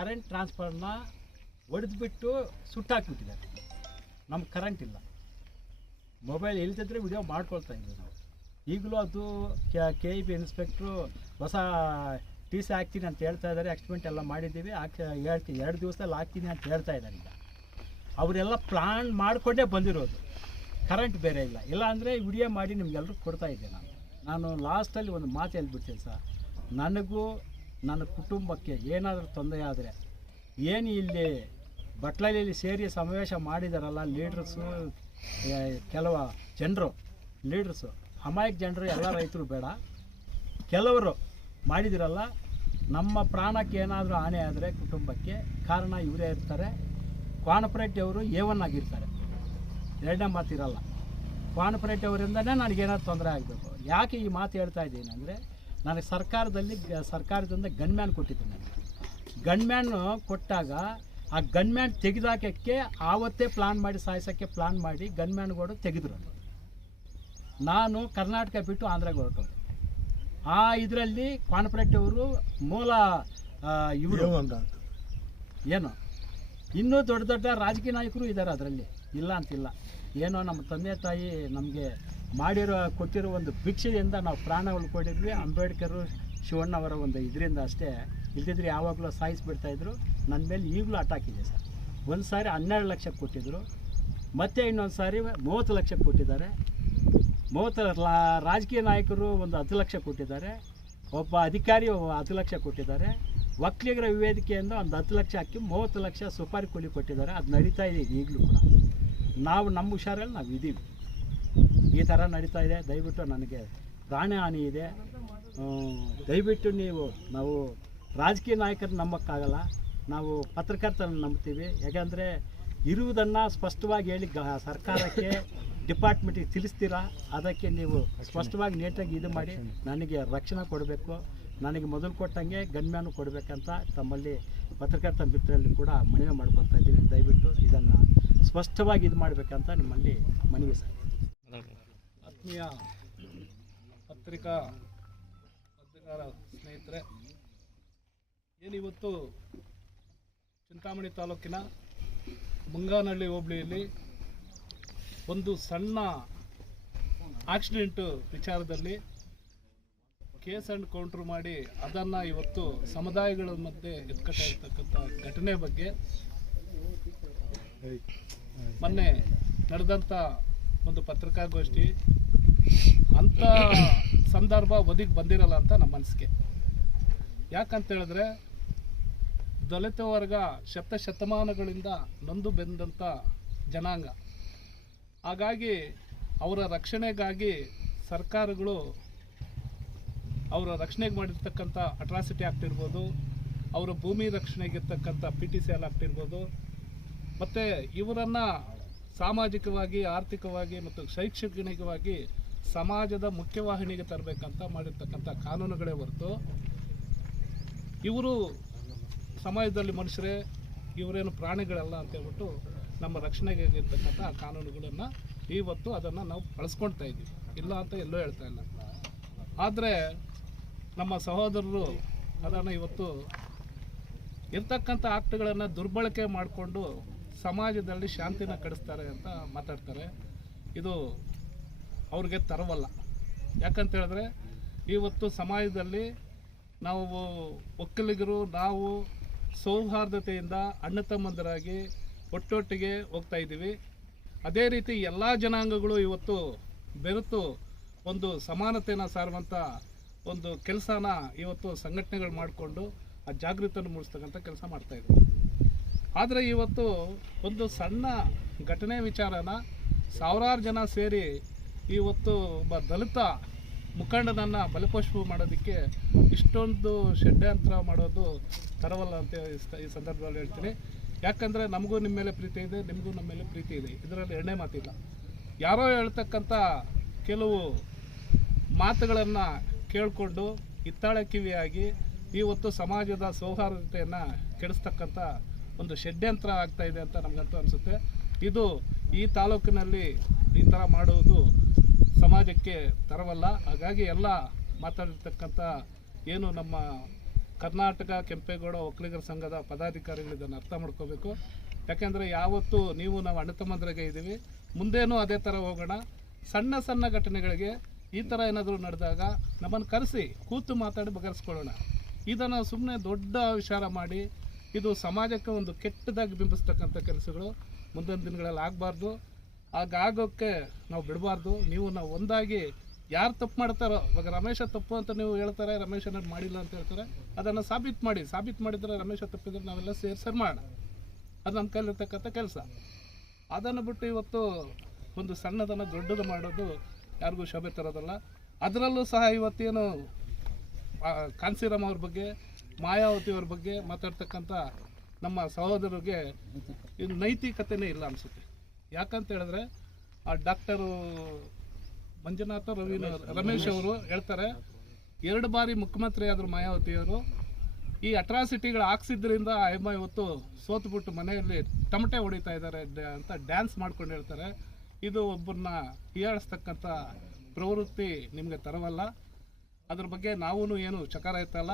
Current ಟ್ರಾನ್ಸ್ಫರ್ನ ಒಡೆದ್ಬಿಟ್ಟು ಸುಟ್ಟಾಕ್ಬಿಟ್ಟಿದ್ದಾರೆ ನಮ್ಗೆ current ಇಲ್ಲ. Mobile ಇಲ್ದಿದ್ರೆ ವಿಡಿಯೋ ಮಾಡ್ಕೊಳ್ತಾ ಇದ್ವಿ ನಾವು. ಈಗಲೂ ಅದು ಕೆ ಇ ಬಿ ಇನ್ಸ್ಪೆಕ್ಟ್ರು ಹೊಸ ಟಿ ಸಿ ಹಾಕ್ತೀನಿ ಅಂತ ಹೇಳ್ತಾ ಇದ್ದಾರೆ. ಎಕ್ಸ್ಪೆಂಟ್ ಎಲ್ಲ ಮಾಡಿದ್ದೀವಿ. ಹಾಕಿ ಹೇಳ್ತೀನಿ ಎರಡು ದಿವಸದಲ್ಲಿ ಹಾಕ್ತೀನಿ ಅಂತ ಹೇಳ್ತಾ ಇದ್ದಾರೆ ಈಗ. ಅವರೆಲ್ಲ ಪ್ಲಾನ್ ಮಾಡಿಕೊಂಡೇ ಬಂದಿರೋದು. ಕರೆಂಟ್ ಬೇರೆ ಇಲ್ಲ. ಇಲ್ಲ ಅಂದರೆ ವಿಡಿಯೋ ಮಾಡಿ ನಿಮ್ಗೆಲ್ಲರೂ ಕೊಡ್ತಾ ಇದ್ದೆ ನಾನು. ನಾನು ಲಾಸ್ಟಲ್ಲಿ ಒಂದು ಮಾತು ಹೇಳ್ಬಿಡ್ತೀನಿ ಸರ್. ನನಗೂ ನನ್ನ ಕುಟುಂಬಕ್ಕೆ ಏನಾದರೂ ತೊಂದರೆ ಆದರೆ ಏನು ಇಲ್ಲಿ ಬಟ್ಲಲ್ಲಿ ಸೇರಿ ಸಮಾವೇಶ ಮಾಡಿದಾರಲ್ಲ ಲೀಡ್ರಸ್ಸು ಕೆಲವು ಜನರು ಲೀಡ್ರಸ್ಸು ಅಮಾಯಕ ಜನರು, ಎಲ್ಲ ರೈತರು ಬೇಡ. ಕೆಲವರು ಮಾಡಿದಿರಲ್ಲ, ನಮ್ಮ ಪ್ರಾಣಕ್ಕೆ ಏನಾದರೂ ಹಾನಿ ಆದರೆ ಕುಟುಂಬಕ್ಕೆ ಕಾರಣ ಇವರೇ ಇರ್ತಾರೆ. ಅವರು ಎ ಒನ್ ಆಗಿರ್ತಾರೆ. ಎರಡನೇ ಮಾತಿರಲ್ಲ. ಕಾನ್ಪರೇಟ್ ಅವರಿಂದನೇ ನನಗೇನಾದ್ರು ತೊಂದರೆ ಆಗಬೇಕು. ಯಾಕೆ ಈ ಮಾತು ಹೇಳ್ತಾ ಇದ್ದೀನಿ ಅಂದರೆ ನನಗೆ ಸರ್ಕಾರದಲ್ಲಿ ಸರ್ಕಾರದಿಂದ ಗನ್ಮ್ಯಾನ್ ಕೊಟ್ಟಿದ್ದೆ ನನಗೆ. ಗನ್ಮ್ಯಾನು ಕೊಟ್ಟಾಗ ಆ ಗನ್ಮ್ಯಾನ್ ತೆಗೆದಾಕಕ್ಕೆ ಆವತ್ತೇ ಪ್ಲಾನ್ ಮಾಡಿ ಸಾಯಿಸೋಕ್ಕೆ ಪ್ಲಾನ್ ಮಾಡಿ ಗನ್ಮ್ಯಾನ್ಗಳು ತೆಗೆದ್ರು ನಾನು ಕರ್ನಾಟಕ ಬಿಟ್ಟು ಆಂಧ್ರಗೆ ಹೊರಟೋದೆ. ಆ ಇದರಲ್ಲಿ ಅವರು ಮೂಲ ಇವರು. ಏನು? ಇನ್ನೂ ದೊಡ್ಡ ದೊಡ್ಡ ರಾಜಕೀಯ ನಾಯಕರು ಇದ್ದಾರೆ ಅದರಲ್ಲಿ. ಇಲ್ಲ ಅಂತಿಲ್ಲ. ಏನೋ ನಮ್ಮ ತಂದೆ ತಾಯಿ ನಮಗೆ ಮಾಡಿರೋ ಕೊಟ್ಟಿರೋ ಒಂದು ಭಿಕ್ಷೆಯಿಂದ ನಾವು ಪ್ರಾಣ ಉಳ್ಕೊಂಡಿದ್ವಿ ಅಂಬೇಡ್ಕರು ಶಿವಣ್ಣವರ ಒಂದು ಇದರಿಂದ ಅಷ್ಟೇ. ಇಲ್ದಿದ್ರೆ ಯಾವಾಗಲೂ ಸಾಯಿಸ್ಬಿಡ್ತಾಯಿದ್ರು ನನ್ನ ಮೇಲೆ ಈಗಲೂ ಅಟ್ಯಾಕ್ ಇದೆ ಸರ್. ಒಂದು ಸಾರಿ ಹನ್ನೆರಡು ಲಕ್ಷ ಕೊಟ್ಟಿದ್ದರು ಮತ್ತೆ ಇನ್ನೊಂದು ಸಾರಿ ಮೂವತ್ತು ಲಕ್ಷ ಕೊಟ್ಟಿದ್ದಾರೆ. ಮೂವತ್ತು ರಾಜಕೀಯ ನಾಯಕರು ಒಂದು ಹತ್ತು ಲಕ್ಷ ಕೊಟ್ಟಿದ್ದಾರೆ. ಒಬ್ಬ ಅಧಿಕಾರಿ ಹತ್ತು ಲಕ್ಷ ಕೊಟ್ಟಿದ್ದಾರೆ. ಒಕ್ಕಲಿಗರ ವಿವೇದಿಕೆಯಿಂದ ಒಂದು ಹತ್ತು ಲಕ್ಷ ಹಾಕಿ ಮೂವತ್ತು ಲಕ್ಷ ಸುಪಾರಿ ಕೂಲಿ ಕೊಟ್ಟಿದ್ದಾರೆ. ಅದು ನಡೀತಾ ಇದೆ ಈಗಲೂ ಕೂಡ. ನಾವು ನಮ್ಮ ಹುಷಾರಲ್ಲಿ ನಾವು ಇದ್ದೀವಿ ಈ ಥರ ನಡೀತಾ ಇದೆ. ದಯವಿಟ್ಟು ನನಗೆ ಪ್ರಾಣ ಹಾನಿ ಇದೆ. ದಯವಿಟ್ಟು ನೀವು, ನಾವು ರಾಜಕೀಯ ನಾಯಕರನ್ನ ನಂಬೋಕ್ಕಾಗಲ್ಲ. ನಾವು ಪತ್ರಕರ್ತರನ್ನು ನಂಬ್ತೀವಿ. ಯಾಕೆಂದರೆ ಇರುವುದನ್ನು ಸ್ಪಷ್ಟವಾಗಿ ಹೇಳಿ ಗ, ಸರ್ಕಾರಕ್ಕೆ, ಡಿಪಾರ್ಟ್ಮೆಂಟಿಗೆ ತಿಳಿಸ್ತೀರಾ? ಅದಕ್ಕೆ ನೀವು ಸ್ಪಷ್ಟವಾಗಿ ನೀಟಾಗಿ ಇದು ಮಾಡಿ ನನಗೆ ರಕ್ಷಣೆ ಕೊಡಬೇಕು. ನನಗೆ ಮೊದಲು ಕೊಟ್ಟಂಗೆ ಗಣ್ಯಾನು ಕೊಡಬೇಕಂತ ತಮ್ಮಲ್ಲಿ ಪತ್ರಕರ್ತ ಮಿತ್ರರಲ್ಲಿ ಕೂಡ ಮನವಿ ಮಾಡ್ಕೊತಾ ಇದ್ದೀನಿ. ದಯವಿಟ್ಟು ಇದನ್ನು ಸ್ಪಷ್ಟವಾಗಿ ಇದು ಮಾಡಬೇಕಂತ ನಿಮ್ಮಲ್ಲಿ ಮನವಿ ಸರ್ ಆತ್ಮೀಯ ಪತ್ರಿಕಾ ಪತ್ರಿಕಾರ ಸ್ನೇಹಿತರೆ ಏನಿವತ್ತು ಚಿಂತಾಮಣಿ ತಾಲೂಕಿನ ಮುಂಗಾನಹಳ್ಳಿ ಹೋಬಳಿಯಲ್ಲಿ ಒಂದು ಸಣ್ಣ ಆಕ್ಸಿಡೆಂಟು ವಿಚಾರದಲ್ಲಿ ಕೇಸ್ ಅಂಡ್ ಕೌಂಟ್ರ್ ಮಾಡಿ ಅದನ್ನು ಇವತ್ತು ಸಮುದಾಯಗಳ ಮಧ್ಯೆ ಎತ್ಕಟ್ಟ ಇರ್ತಕ್ಕಂಥ ಘಟನೆ ಬಗ್ಗೆ ಮೊನ್ನೆ ನಡೆದಂಥ ಒಂದು ಪತ್ರಿಕಾಗೋಷ್ಠಿ ಅಂಥ ಸಂದರ್ಭ ಒದಗಿ ಬಂದಿರಲ್ಲ ಅಂತ ನಮ್ಮ ಅನಿಸಿಕೆ ಯಾಕಂತ ಹೇಳಿದ್ರೆ, ದಲಿತ ವರ್ಗ ಶತಶತಮಾನಗಳಿಂದ ನೊಂದು ಬೆಂದಂಥ ಜನಾಂಗ. ಹಾಗಾಗಿ ಅವರ ರಕ್ಷಣೆಗಾಗಿ ಸರ್ಕಾರಗಳು ಅವರ ರಕ್ಷಣೆಗೆ ಮಾಡಿರ್ತಕ್ಕಂಥ ಅಟ್ರಾಸಿಟಿ ಆಗ್ತಿರ್ಬೋದು, ಅವರ ಭೂಮಿ ರಕ್ಷಣೆಗಿರ್ತಕ್ಕಂಥ ಪಿ ಟಿ ಸಿ ಎಲ್ ಆಗ್ತಿರ್ಬೋದು. ಮತ್ತು ಇವರನ್ನು ಸಾಮಾಜಿಕವಾಗಿ, ಆರ್ಥಿಕವಾಗಿ ಮತ್ತು ಶೈಕ್ಷಣಿಕವಾಗಿ ಸಮಾಜದ ಮುಖ್ಯವಾಹಿನಿಗೆ ತರಬೇಕಂತ ಮಾಡಿರ್ತಕ್ಕಂಥ ಕಾನೂನುಗಳೇ ಹೊರತು ಇವರು ಸಮಾಜದಲ್ಲಿ ಮನುಷ್ಯರೇ, ಇವರೇನು ಪ್ರಾಣಿಗಳಲ್ಲ ಅಂತ ಹೇಳ್ಬಿಟ್ಟು ನಮ್ಮ ರಕ್ಷಣೆಗೆ ಇರ್ತಕ್ಕಂಥ ಆ ಕಾನೂನುಗಳನ್ನು ಇವತ್ತು ಅದನ್ನು ನಾವು ಬಳಸ್ಕೊಳ್ತಾ ಇದ್ದೀವಿ. ಇಲ್ಲ ಅಂತ ಎಲ್ಲೋ ಹೇಳ್ತಾ ಇಲ್ಲ. ಆದರೆ ನಮ್ಮ ಸಹೋದರರು ಅದನ್ನು ಇವತ್ತು ಇರ್ತಕ್ಕಂಥ ಆಕ್ಟ್ಗಳನ್ನು ದುರ್ಬಳಕೆ ಮಾಡಿಕೊಂಡು ಸಮಾಜದಲ್ಲಿ ಶಾಂತಿನ ಕಡಿಸ್ತಾರೆ ಅಂತ ಮಾತಾಡ್ತಾರೆ. ಇದು ಅವ್ರಿಗೆ ತರವಲ್ಲ. ಯಾಕಂತ ಹೇಳಿದ್ರೆ, ಇವತ್ತು ಸಮಾಜದಲ್ಲಿ ನಾವು ಒಕ್ಕಲಿಗರು, ನಾವು ಸೌಹಾರ್ದತೆಯಿಂದ ಅಣ್ಣ ತಮ್ಮಂದರಾಗಿ ಒಟ್ಟೊಟ್ಟಿಗೆ ಹೋಗ್ತಾ ಇದ್ದೀವಿ. ಅದೇ ರೀತಿ ಎಲ್ಲ ಜನಾಂಗಗಳು ಇವತ್ತು ಬೆರೆತು ಒಂದು ಸಮಾನತೆಯನ್ನು ಸಾರುವಂಥ ಒಂದು ಕೆಲಸನ ಇವತ್ತು ಸಂಘಟನೆಗಳು ಮಾಡಿಕೊಂಡು ಆ ಜಾಗೃತಿಯನ್ನು ಮೂಡಿಸ್ತಕ್ಕಂಥ ಕೆಲಸ ಮಾಡ್ತಾ ಇದ್ದೀವಿ ಆದರೆ ಇವತ್ತು ಒಂದು ಸಣ್ಣ ಘಟನೆ ವಿಚಾರನ ಸಾವಿರಾರು ಜನ ಸೇರಿ ಇವತ್ತು ಒಬ್ಬ ದಲಿತ ಮುಖಂಡನನ್ನು ಬಲಿಪಶು ಮಾಡೋದಕ್ಕೆ ಇಷ್ಟೊಂದು ಷಡ್ಯಂತ್ರ ಮಾಡೋದು ತರವಲ್ಲ ಅಂತ ಈ ಸಂದರ್ಭದಲ್ಲಿ ಹೇಳ್ತೀನಿ. ಯಾಕಂದರೆ ನಮಗೂ ನಿಮ್ಮ ಮೇಲೆ ಪ್ರೀತಿ ಇದೆ, ನಿಮಗೂ ನಮ್ಮ ಮೇಲೆ ಪ್ರೀತಿ ಇದೆ. ಇದರಲ್ಲಿ ಎಣ್ಣೆ ಮಾತಿಲ್ಲ. ಯಾರೋ ಹೇಳ್ತಕ್ಕಂಥ ಕೆಲವು ಮಾತುಗಳನ್ನು ಕೇಳಿಕೊಂಡು ಹಿತ್ತಾಳೆ ಕಿವಿಯಾಗಿ ಇವತ್ತು ಸಮಾಜದ ಸೌಹಾರ್ದತೆಯನ್ನು ಕೆಡಿಸ್ತಕ್ಕಂಥ ಒಂದು ಷಡ್ಯಂತ್ರ ಆಗ್ತಾ ಇದೆ ಅಂತ ನಮಗಂತೂ ಅನಿಸುತ್ತೆ. ಇದು ಈ ತಾಲೂಕಿನಲ್ಲಿ ಈ ಥರ ಮಾಡುವುದು ಸಮಾಜಕ್ಕೆ ತರವಲ್ಲ. ಹಾಗಾಗಿ ಎಲ್ಲ ಮಾತಾಡಿರ್ತಕ್ಕಂಥ ಏನು ನಮ್ಮ ಕರ್ನಾಟಕ ಕೆಂಪೇಗೌಡ ಒಕ್ಕಲಿಗರ ಸಂಘದ ಪದಾಧಿಕಾರಿಗಳು ಇದನ್ನು ಅರ್ಥ ಮಾಡ್ಕೋಬೇಕು. ಯಾಕೆಂದರೆ ಯಾವತ್ತು ನೀವು ನಾವು ಅಣ್ಣ ತಮ್ಮಂದ್ರಾಗೆ ಇದ್ದೀವಿ. ಮುಂದೇನೂ ಅದೇ ಥರ ಹೋಗೋಣ. ಸಣ್ಣ ಸಣ್ಣ ಘಟನೆಗಳಿಗೆ ಈ ಥರ ಏನಾದರೂ ನಡೆದಾಗ ನಮ್ಮನ್ನು ಕರೆಸಿ, ಕೂತು ಮಾತಾಡಿ ಬಗರಿಸ್ಕೊಳ್ಳೋಣ ಇದನ್ನು ಸುಮ್ಮನೆ ದೊಡ್ಡ ವಿಚಾರ ಮಾಡಿ, ಇದು ಸಮಾಜಕ್ಕೆ ಒಂದು ಕೆಟ್ಟದಾಗಿ ಬಿಂಬಿಸ್ತಕ್ಕಂಥ ಕೆಲಸಗಳು. ಮುಂದಿನ ದಿನಗಳಲ್ಲಿ ಆಗಬಾರ್ದು. ಆಗೋಕ್ಕೆ ನಾವು ಬಿಡಬಾರ್ದು. ನೀವು ನಾವು ಒಂದಾಗಿ ಯಾರು ತಪ್ಪು ಮಾಡ್ತಾರೋ ಇವಾಗ ರಮೇಶ ತಪ್ಪು ಅಂತ ನೀವು ಹೇಳ್ತಾರೆ ರಮೇಶ್ ಅನ್ನೋದು ಮಾಡಿಲ್ಲ ಅಂತ ಹೇಳ್ತಾರೆ ಅದನ್ನು ಸಾಬೀತು ಮಾಡಿ. ಸಾಬೀತು ಮಾಡಿದ್ರೆ ರಮೇಶ ತಪ್ಪಿದ್ರೆ ನಾವೆಲ್ಲ ಸೇರಿ ಸರ್ ಮಾಡೋಣ ಅದು ನಮ್ಮ ಕೈಲಿರ್ತಕ್ಕಂಥ ಕೆಲಸ. ಅದನ್ನು ಬಿಟ್ಟು ಇವತ್ತು ಒಂದು ಸಣ್ಣದನ್ನು ದೊಡ್ಡದು ಮಾಡೋದು ಯಾರಿಗೂ ಶೋಭೆ ತರೋದಲ್ಲ. ಅದರಲ್ಲೂ ಸಹ ಇವತ್ತೇನು ಆ, ಕಾಂತಿರಾಮ್ ಅವ್ರ ಬಗ್ಗೆ ಮಾಯಾವತಿ ಅವ್ರ ಬಗ್ಗೆ ಮಾತಾಡ್ತಕ್ಕಂಥ ನಮ್ಮ ಸಹೋದರರಿಗೆ ಇದು ನೈತಿಕತೆನೇ ಇಲ್ಲ ಅನಿಸುತ್ತೆ. ಯಾಕಂತ ಹೇಳಿದ್ರೆ ಆ ಡಾಕ್ಟರು ಮಂಜುನಾಥ ರವಿ ರಮೇಶ್ ಅವರು ಹೇಳ್ತಾರೆ, ಎರಡು ಬಾರಿ ಮುಖ್ಯಮಂತ್ರಿ ಆದರು ಮಾಯಾವತಿಯವರು, ಈ ಅಟ್ರಾಸಿಟಿಗಳು ಹಾಕ್ಸಿದ್ರಿಂದ ಆ ಅಮ್ಮ ಇವತ್ತು ಸೋತ್ಬಿಟ್ಟು ಮನೆಯಲ್ಲಿ ತಮಟೆ ಹೊಡಿತಾ ಇದ್ದಾರೆ ಅಂತ ಡ್ಯಾನ್ಸ್ ಮಾಡ್ಕೊಂಡು ಹೇಳ್ತಾರೆ. ಇದು ಒಬ್ಬರನ್ನ ಹೀಯಾಳಿಸ್ತಕ್ಕಂಥ ಪ್ರವೃತ್ತಿ ನಿಮಗೆ ತರವಲ್ಲ. ಅದ್ರ ಬಗ್ಗೆ ನಾವೂ ಏನು ಚಕಾರ ಎತ್ತಲ್ಲ.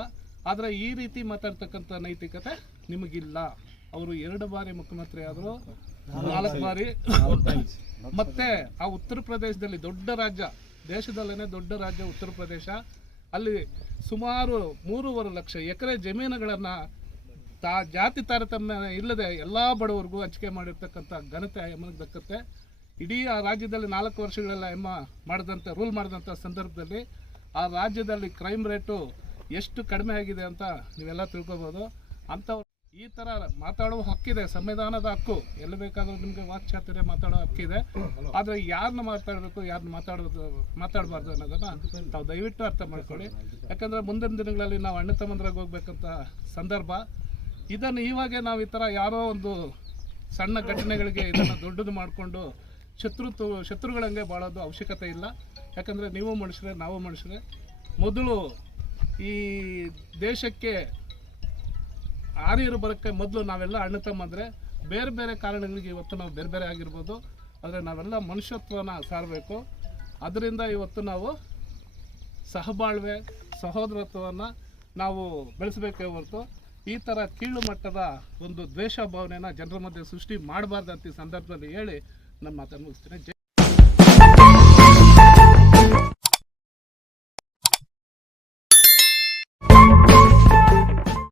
ಆದರೆ ಈ ರೀತಿ ಮಾತಾಡ್ತಕ್ಕಂಥ ನೈತಿಕತೆ ನಿಮಗಿಲ್ಲ. ಅವರು ಎರಡು ಬಾರಿ ಮುಖ್ಯಮಂತ್ರಿ ಆದರು ನಾಲ್ಕು ಬಾರಿ. ಮತ್ತೆ ಆ ಉತ್ತರ ಪ್ರದೇಶದಲ್ಲಿ ದೊಡ್ಡ ರಾಜ್ಯ ದೇಶದಲ್ಲೇನೆ ದೊಡ್ಡ ರಾಜ್ಯ ಉತ್ತರ ಪ್ರದೇಶ. ಅಲ್ಲಿ ಸುಮಾರು ಮೂರುವರೆ ಲಕ್ಷ ಎಕರೆ ಜಮೀನುಗಳನ್ನು ತಾ ಜಾತಿ ತಾರತಮ್ಯ ಇಲ್ಲದೆ ಎಲ್ಲ ಬಡವರಿಗೂ ಹಂಚಿಕೆ ಮಾಡಿರ್ತಕ್ಕಂಥ ಘನತೆ ಎಮ್ಮನಿಗೆ ದಕ್ಕತ್ತೆ. ಇಡೀ ಆ ರಾಜ್ಯದಲ್ಲಿ ನಾಲ್ಕು ವರ್ಷಗಳೆಲ್ಲ ಎಮ್ಮ ಮಾಡಿದಂಥ ರೂಲ್ ಮಾಡಿದಂಥ ಸಂದರ್ಭದಲ್ಲಿ ಆ ರಾಜ್ಯದಲ್ಲಿ ಕ್ರೈಮ್ ರೇಟು ಎಷ್ಟು ಕಡಿಮೆ ಆಗಿದೆ ಅಂತ ನೀವೆಲ್ಲ ತಿಳ್ಕೊಬೋದು. ಅಂಥವ್ರು ಈ ಥರ ಮಾತಾಡುವ ಹಕ್ಕಿದೆ, ಸಂವಿಧಾನದ ಹಕ್ಕು. ಎಲ್ಲಿ ಬೇಕಾದರೂ ನಿಮಗೆ ವಾಕ್ಚಾತುರ್ಯ ಮಾತಾಡೋ ಹಕ್ಕಿದೆ ಆದರೆ ಯಾರನ್ನ ಮಾತಾಡಬೇಕು ಯಾರನ್ನ ಮಾತಾಡೋದು, ಮಾತಾಡಬಾರ್ದು ಅನ್ನೋದನ್ನು ತಾವು ದಯವಿಟ್ಟು ಅರ್ಥ ಮಾಡ್ಕೊಳ್ಳಿ. ಯಾಕಂದರೆ ಮುಂದಿನ ದಿನಗಳಲ್ಲಿ ನಾವು ಅಣ್ಣ ತಮ್ಮಂದ್ರಾಗ ಹೋಗ್ಬೇಕಂತ ಸಂದರ್ಭ. ಇದನ್ನು ಇವಾಗ ನಾವು ಈ ಥರ ಯಾರೋ ಒಂದು ಸಣ್ಣ ಘಟನೆಗಳಿಗೆ ಇದನ್ನು ದೊಡ್ಡದು ಮಾಡಿಕೊಂಡು ಶತ್ರುತ್ವ, ಶತ್ರುಗಳಂಗೆ ಬಾಳೋದು ಅವಶ್ಯಕತೆ ಇಲ್ಲ. ಯಾಕಂದರೆ ನೀವು ಮನುಷ್ಯರೇ, ನಾವು ಮನುಷ್ಯರೇ. ಮೊದಲು ಈ ದೇಶಕ್ಕೆ ಆರಿಯರು ಬರೋಕ್ಕೆ ಮೊದಲು ನಾವೆಲ್ಲ ಅಣ್ಣ ತಮ್ಮಂದರೆ ಬೇರೆ ಬೇರೆ ಕಾರಣಗಳಿಗೆ ಇವತ್ತು ನಾವು ಬೇರೆ ಬೇರೆ ಆಗಿರ್ಬೋದು. ಆದರೆ ನಾವೆಲ್ಲ ಮನುಷ್ಯತ್ವನ ಸಾರಬೇಕು. ಅದರಿಂದ ಇವತ್ತು ನಾವು ಸಹಬಾಳ್ವೆ, ಸಹೋದರತ್ವವನ್ನು ನಾವು ಬೆಳೆಸಬೇಕೇ ಹೊರತು ಈ ಥರ ಕೀಳು ಮಟ್ಟದ ಒಂದು ದ್ವೇಷ ಭಾವನೆಯನ್ನು ಜನರ ಮಧ್ಯೆ ಸೃಷ್ಟಿ ಮಾಡಬಾರ್ದು ಅಂತ ಈ ಸಂದರ್ಭದಲ್ಲಿ ಹೇಳಿ ನಮ್ಮ ಮಾತನ್ನು ಮುಗಿಸ್ತೀನಿ.